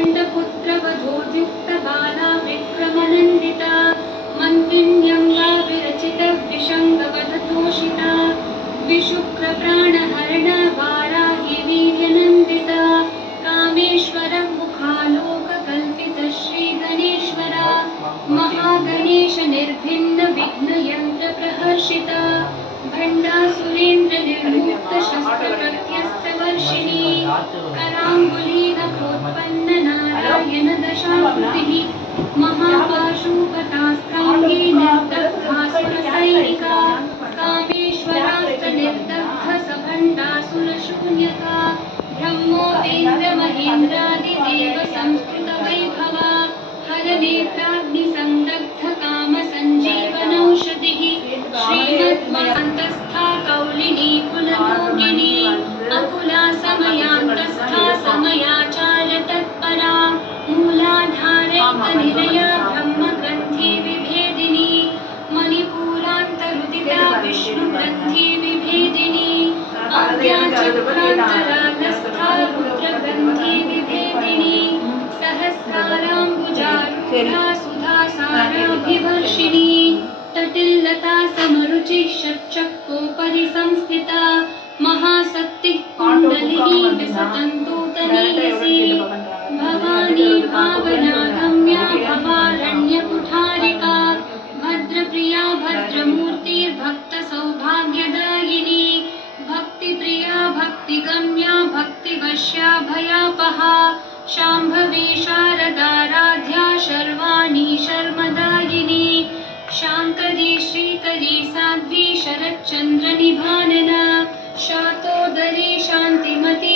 चण्डपुत्रवधूर्युक्तबाला विक्रमनन्दिता मन्त्रिण्यङ्गा विरचितविषङ्गवधतोषिता विशुक्रप्राणहरणा वाराहि वीर्यनन्दिता कामेश्वरमुखालोककल्पितश्रीगणेश्वरा महागणेशनिर्भिन्नविघ्नयन्त्रप्रहर्षिता भण्डासुरेन्द्रनिर्मुक्तशस्त्रप्रत्यस्तवर्षिणी कराम्बुलीनखोत्पन्ननारायणदशाकृतिः महापाशुपतास्त्राङ्गी निर्दग्धासुरसैनिका कामेश्वरास्त्रनिर्दग्धसभण्डासुरशून्यका ब्रह्मोपेन्द्रमहेन्द्रादिदेव संस्कृतवैभवा हरनेत्राग्निसन्दग्धकामसञ्जीवनौषधिः श्रीमद्महान्तस्था कौलिनी कुलभोगिनी अकुला समयान्तस्था समयाचारतत्परा मूलाधारैकनिलया ब्रह्मग्रन्थिविभेदिनी मणिपूरान्तरुदिता विष्णुग्रन्थिविभेदिनी आद्याचक्रान्तरागस्था रुद्रग्रन्थिविभेदिनी सहस्राराम्बुजारूढा सुधासाराभिवर्षिणी तटिल्लता समरुचिः षट्चक्रोपरि संस्थिता महाशक्तिः कुण्डलिनी विसतन्तोतनीयसी भवानी भावनागम्या भवारण्यकुठारिका भद्रप्रिया भद्रमूर्तिर्भक्तसौभाग्यदायिनी भक्तिप्रिया भक्तिगम्या भक्तिवश्या भयापहा शाम्भवी शारदाराध्या शर्वाणी शर्मदायिनी शाङ्करी श्रीकरी साध्वी शरच्चन्द्रनिभानना शातोदरी शान्तिमती